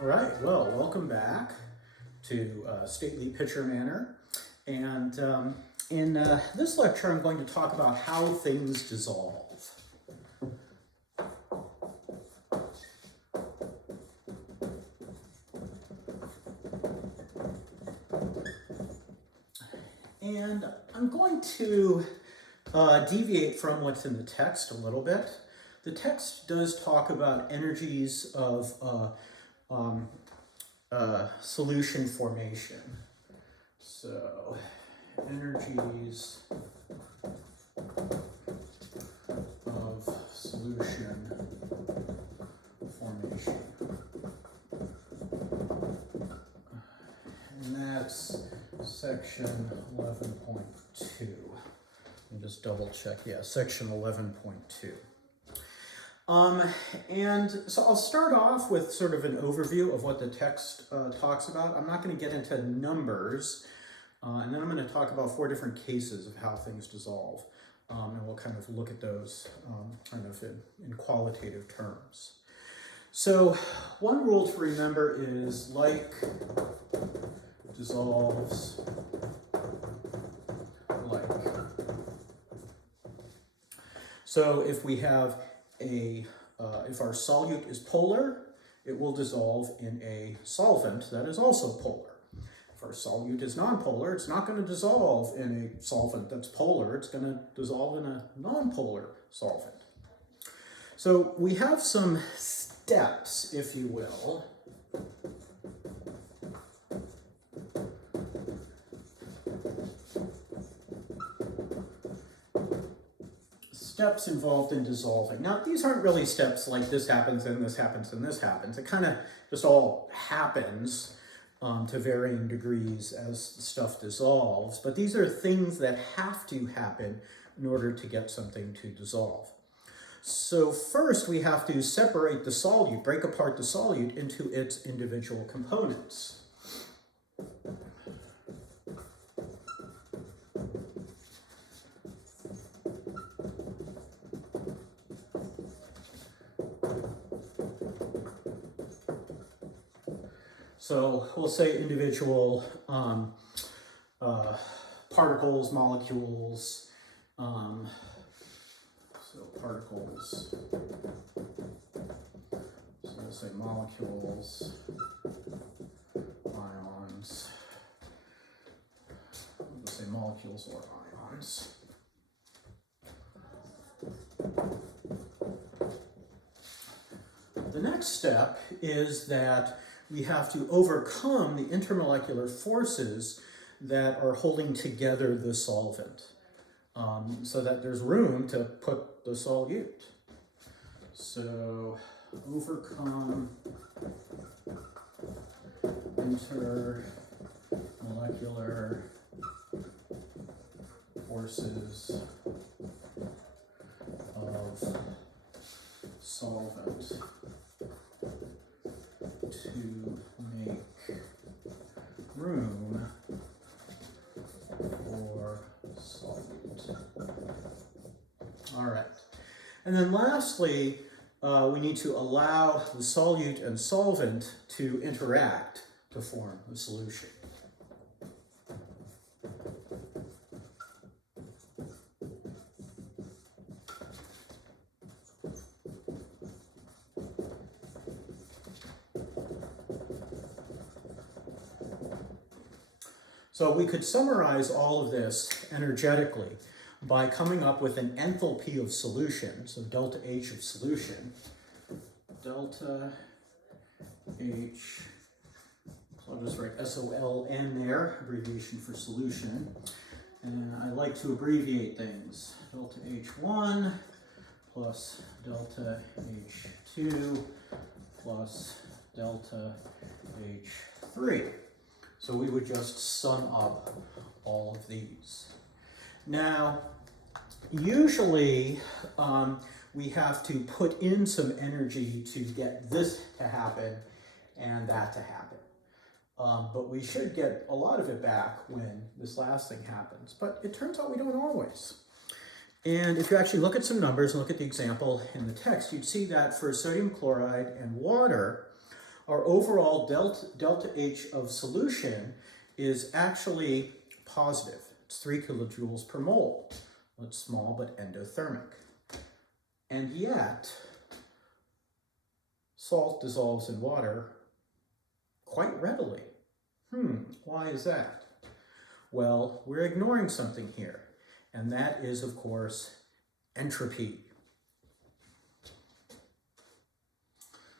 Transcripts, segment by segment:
All right, well, welcome back to Stately Pitcher Manor. And in this lecture, I'm going to talk about how things dissolve. And I'm going to deviate from what's in the text a little bit. The text does talk about energies of solution formation. So, energies of solution formation. And that's section 11.2. Let me just double check. Yeah, section 11.2. And so I'll start off with sort of an overview of what the text talks about. I'm not going to get into numbers, and then I'm going to talk about 4 different cases of how things dissolve, and we'll kind of look at those kind of in qualitative terms. So one rule to remember is like dissolves like. So if we have if our solute is polar, it will dissolve in a solvent that is also polar. If our solute is nonpolar, it's not going to dissolve in a solvent that's polar. It's going to dissolve in a nonpolar solvent. So we have some steps, if you will, steps involved in dissolving. Now, these aren't really steps like this happens and this happens and this happens. It kind of just all happens to varying degrees as stuff dissolves. But these are things that have to happen in order to get something to dissolve. So first, we have to separate the solute, break apart the solute into its individual components. So we'll say individual particles, molecules, so particles, so we'll say molecules, ions, we'll say molecules or ions. The next step is that we have to overcome the intermolecular forces that are holding together the solvent so that there's room to put the solute. So overcome intermolecular forces of solvent to make room for solute. All right. And then lastly, we need to allow the solute and solvent to interact to form the solution. So we could summarize all of this energetically by coming up with an enthalpy of solution, so delta H of solution. Delta H, so I'll just write SOLN there, abbreviation for solution. And I like to abbreviate things. Delta H1 plus delta H2 plus delta H3. So we would just sum up all of these. Now, usually we have to put in some energy to get this to happen and that to happen. But we should get a lot of it back when this last thing happens. But it turns out we don't always. And if you actually look at some numbers and look at the example in the text, you'd see that for sodium chloride and water, our overall delta H of solution is actually positive. It's 3 kilojoules per mole. It's small but endothermic. And yet, salt dissolves in water quite readily. Why is that? Well, we're ignoring something here, and that is, of course, entropy.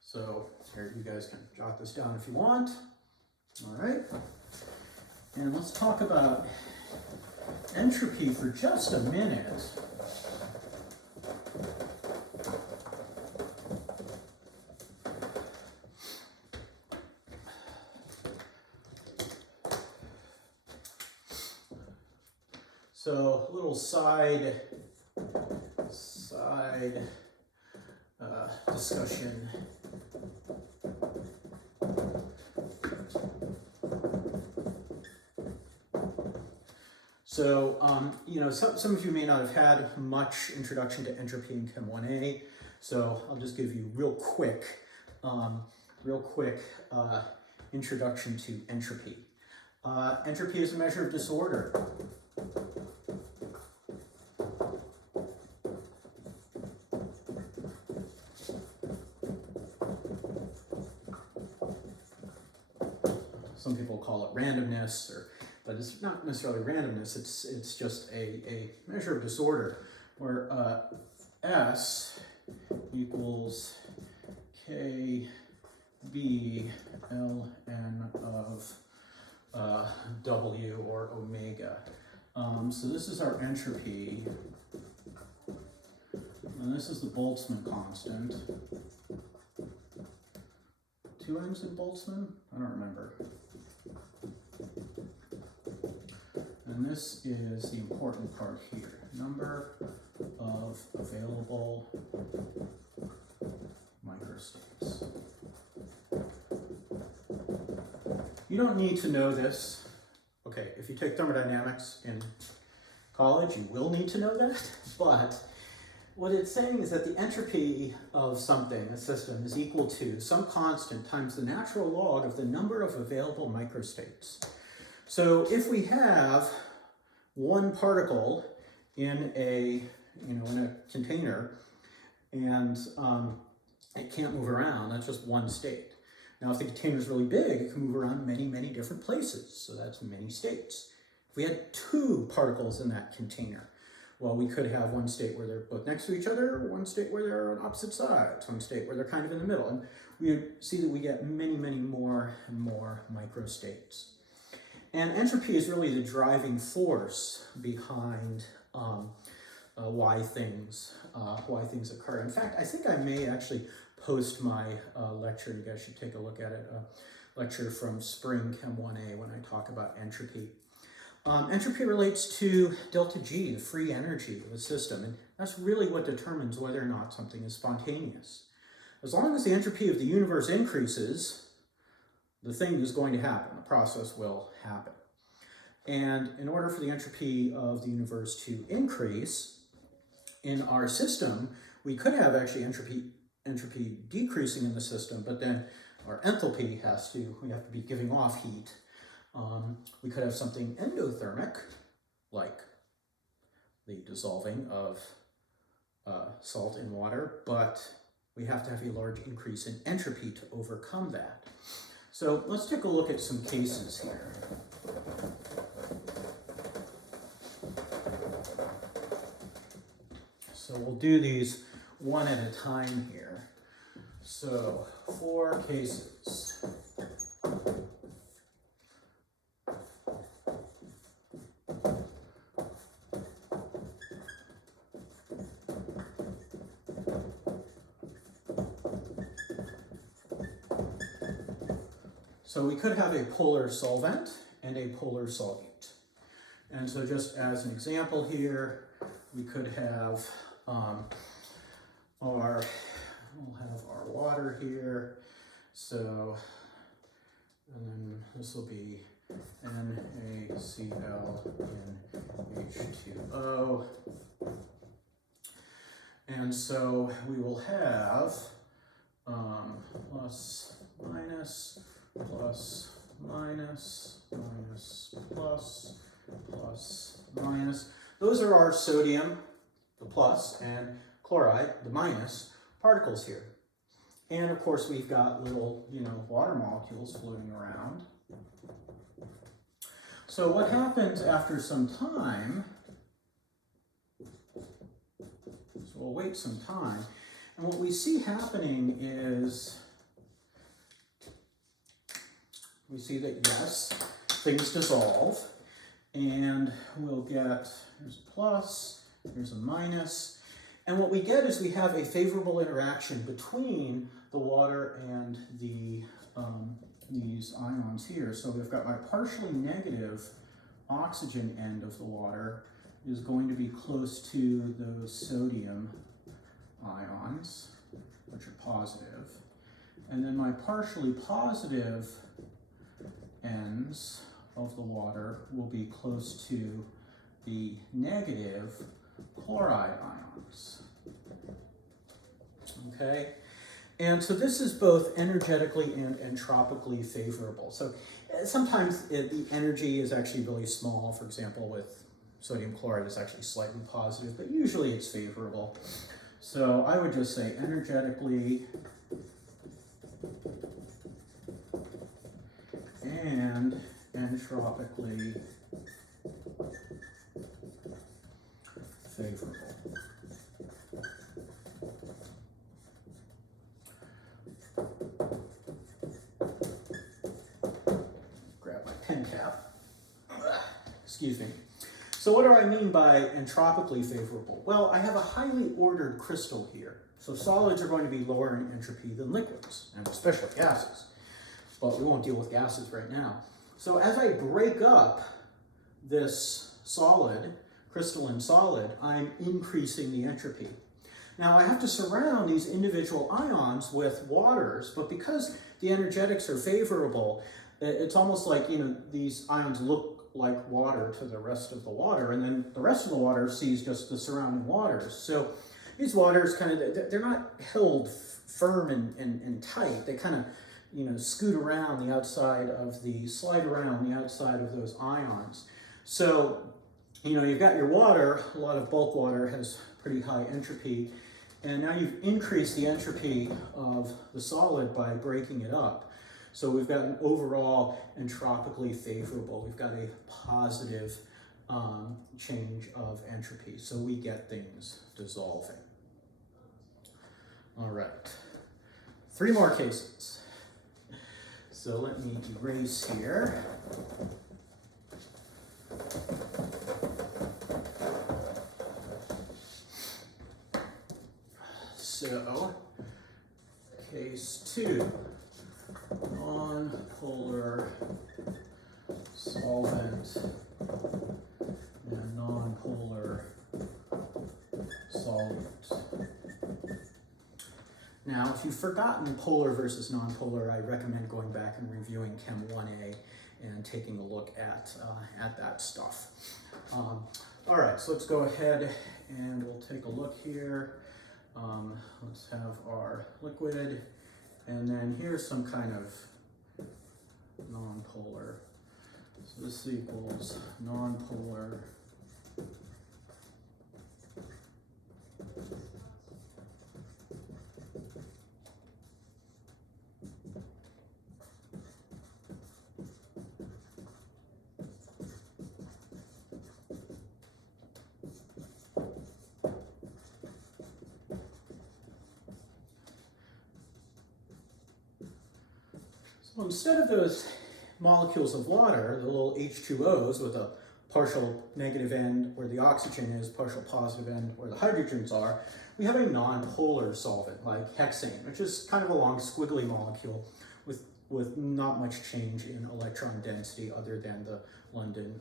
So here, you guys can jot this down if you want. All right. And let's talk about entropy for just a minute. So a little side discussion. So, some of you may not have had much introduction to entropy in Chem 1A, so I'll just give you real quick introduction to entropy. Entropy is a measure of disorder. Some people call it randomness, but it's not necessarily randomness. It's just a measure of disorder, where S equals K B ln of W or omega. So this is our entropy, and this is the Boltzmann constant. 2 M's in Boltzmann? I don't remember. And this is the important part here. Number of available microstates. You don't need to know this. Okay, if you take thermodynamics in college, you will need to know that. But what it's saying is that the entropy of something, a system, is equal to some constant times the natural log of the number of available microstates. So if we have one particle in a container, and it can't move around, that's just one state. Now, if the container is really big, it can move around many, many different places. So that's many states. If we had 2 particles in that container, well, we could have one state where they're both next to each other, one state where they're on opposite sides, one state where they're kind of in the middle. And we see that we get many, many more and more microstates. And entropy is really the driving force behind why things occur. In fact, I think I may actually post my lecture. You guys should take a look at it. Lecture from spring Chem 1A when I talk about entropy. Entropy relates to delta G, the free energy of a system, and that's really what determines whether or not something is spontaneous. As long as the entropy of the universe increases, the thing is going to happen, the process will happen. And in order for the entropy of the universe to increase, in our system, we could have actually entropy decreasing in the system, but then our enthalpy we have to be giving off heat. We could have something endothermic, like the dissolving of salt in water, but we have to have a large increase in entropy to overcome that. So let's take a look at some cases here. So we'll do these one at a time here. So 4 cases. So we could have a polar solvent and a polar solute. And so just as an example here, we could have we'll have our water here. So, and then this will be NaCl in H2O. And so we will have, let's minus, plus, minus, minus, plus, plus, minus. Those are our sodium, the plus, and chloride, the minus, particles here. And of course we've got little, water molecules floating around. So what happens after some time, so we'll wait some time, and what we see happening is, we see that yes, things dissolve, and we'll get, here's a plus, here's a minus, and what we get is we have a favorable interaction between the water and the these ions here. So we've got my partially negative oxygen end of the water is going to be close to those sodium ions, which are positive. And then my partially positive ends of the water will be close to the negative chloride ions. Okay? And so this is both energetically and entropically favorable. So sometimes the energy is actually really small. For example, with sodium chloride, it's actually slightly positive, but usually it's favorable. So I would just say energetically and entropically favorable. Grab my pen cap. Excuse me. So what do I mean by entropically favorable? Well, I have a highly ordered crystal here. So solids are going to be lower in entropy than liquids, and especially gases. But we won't deal with gases right now. So as I break up this solid, crystalline solid, I'm increasing the entropy. Now I have to surround these individual ions with waters, but because the energetics are favorable, it's almost like, these ions look like water to the rest of the water, and then the rest of the water sees just the surrounding waters. So these waters they're not held firm and tight. They kind of, scoot around the outside of slide around the outside of those ions. So, you've got your water, a lot of bulk water has pretty high entropy, and now you've increased the entropy of the solid by breaking it up. So we've got an overall entropically favorable, we've got a positive change of entropy. So we get things dissolving. All right, 3 more cases. So let me erase here. So, case 2, non-polar solvent and non-polar solvent. Now, if you've forgotten polar versus non-polar, I recommend going back and reviewing Chem 1A and taking a look at that stuff. All right, so let's go ahead and we'll take a look here. Let's have our liquid, and then here's some kind of non-polar. So this equals non-polar So instead of those molecules of water, the little H2Os with a partial negative end where the oxygen is, partial positive end where the hydrogens are, we have a non-polar solvent like hexane, which is kind of a long squiggly molecule with not much change in electron density other than the London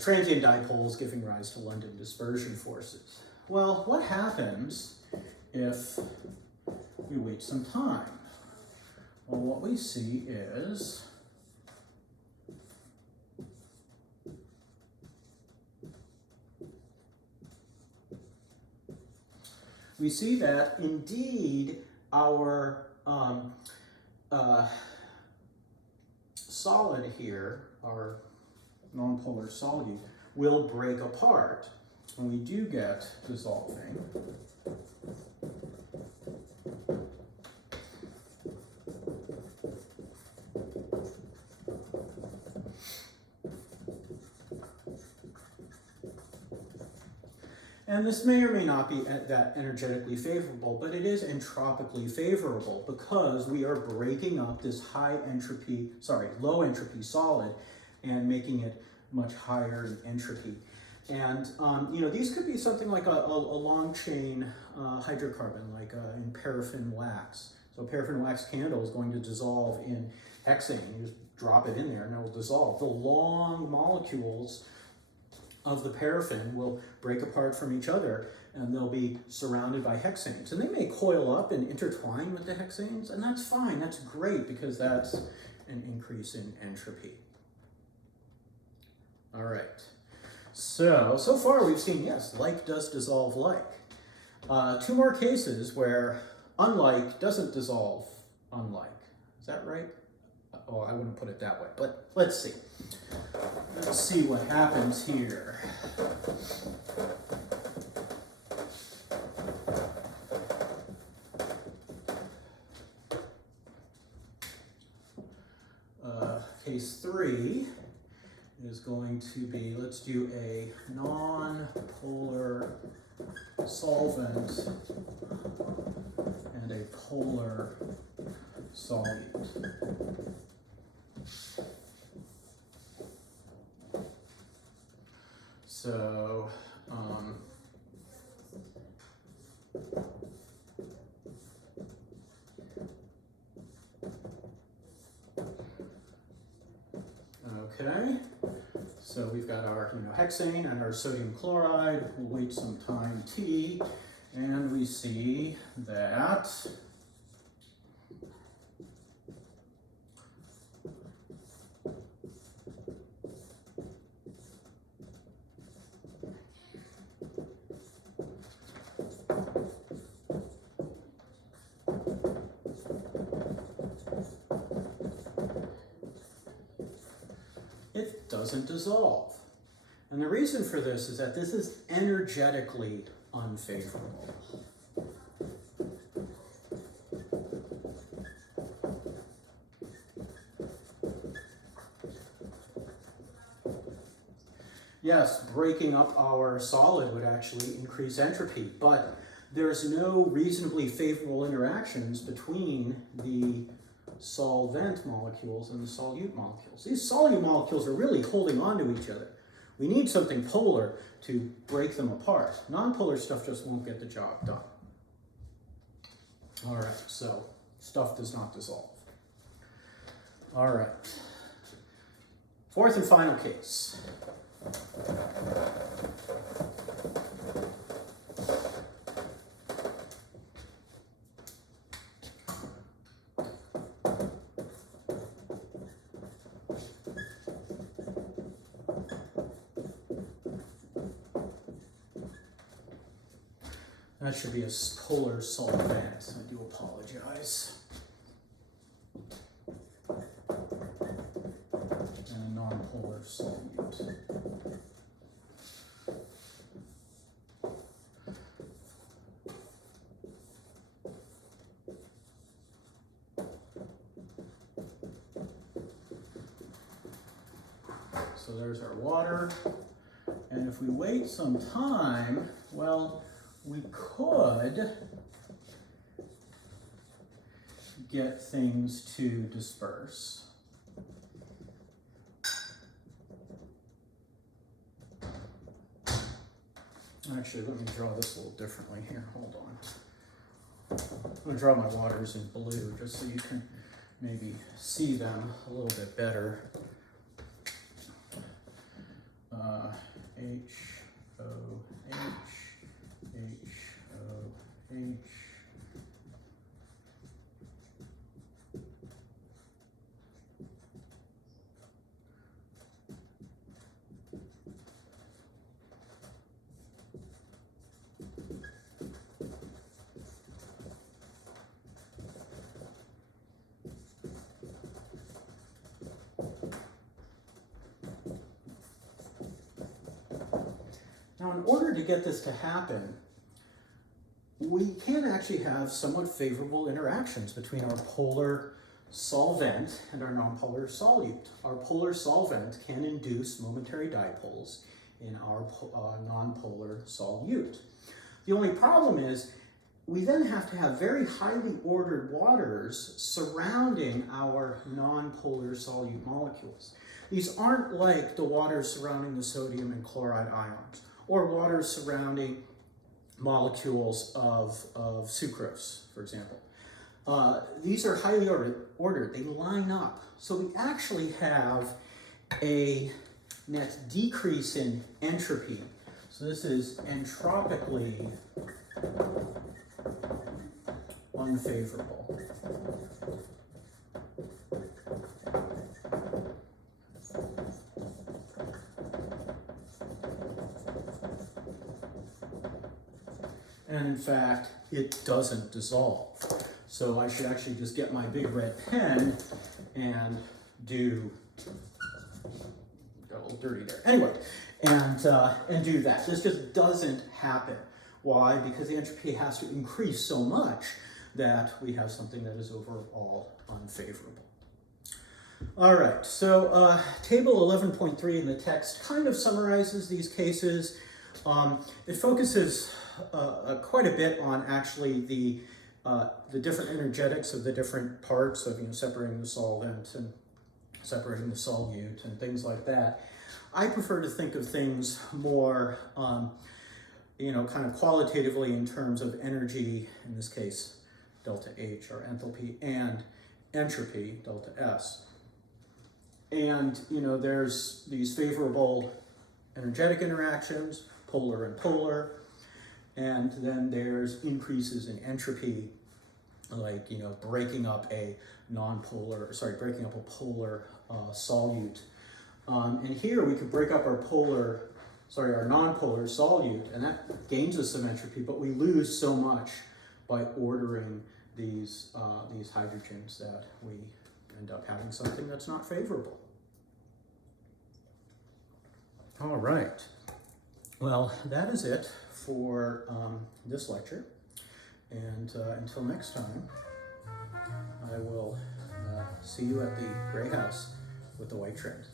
transient dipoles giving rise to London dispersion forces. Well, what happens if we wait some time? Well, what we see is we see that indeed our solid here, our nonpolar solute, will break apart when we do get dissolving. And this may or may not be that energetically favorable, but it is entropically favorable because we are breaking up this low entropy solid and making it much higher in entropy. And these could be something like a long chain hydrocarbon, like in paraffin wax. So paraffin wax candle is going to dissolve in hexane. You just drop it in there and it will dissolve. The long molecules of the paraffin will break apart from each other and they'll be surrounded by hexanes. And they may coil up and intertwine with the hexanes, and that's fine, that's great, because that's an increase in entropy. All right, so far we've seen, yes, like does dissolve like. Two more cases where unlike doesn't dissolve unlike. Is that right? Oh, I wouldn't put it that way, but let's see. Let's see what happens here. Case 3 is going to be, let's do a non-polar solvent and a polar solute. So, okay, so we've got our hexane and our sodium chloride. We'll wait some time t, and we see that it doesn't dissolve. And the reason for this is that this is energetically unfavorable. Yes, breaking up our solid would actually increase entropy, but there's no reasonably favorable interactions between the solvent molecules and the solute molecules. These solute molecules are really holding on to each other. We need something polar to break them apart. Nonpolar stuff just won't get the job done. All right, so stuff does not dissolve. All right. Fourth and final case. That should be a polar solvent. I do apologize. And a non-polar solute. So there's our water. And if we wait some time, well, we could get things to disperse. Actually, let me draw this a little differently here. Hold on. I'm going to draw my waters in blue just so you can maybe see them a little bit better. H-O-H, H-O-H. Now, in order to get this to happen, we can actually have somewhat favorable interactions between our polar solvent and our nonpolar solute. Our polar solvent can induce momentary dipoles in our nonpolar solute. The only problem is we then have to have very highly ordered waters surrounding our nonpolar solute molecules. These aren't like the waters surrounding the sodium and chloride ions, or waters surrounding molecules of sucrose, for example. These are highly ordered. They line up. So we actually have a net decrease in entropy. So this is entropically unfavorable. And in fact, it doesn't dissolve. So I should actually just get my big red pen and got a little dirty there. Anyway, and do that. This just doesn't happen. Why? Because the entropy has to increase so much that we have something that is overall unfavorable. All right, so table 11.3 in the text kind of summarizes these cases. It focuses quite a bit on actually the different energetics of the different parts of, separating the solvent and separating the solute and things like that. I prefer to think of things more, kind of qualitatively in terms of energy, in this case, delta H, or enthalpy, and entropy, delta S. And, there's these favorable energetic interactions, polar and polar, and then there's increases in entropy, like, breaking up a polar solute. And here we could break up our nonpolar solute, and that gains us some entropy, but we lose so much by ordering these hydrogens that we end up having something that's not favorable. All right. Well, that is it for this lecture. And until next time, I will see you at the gray house with the white trims.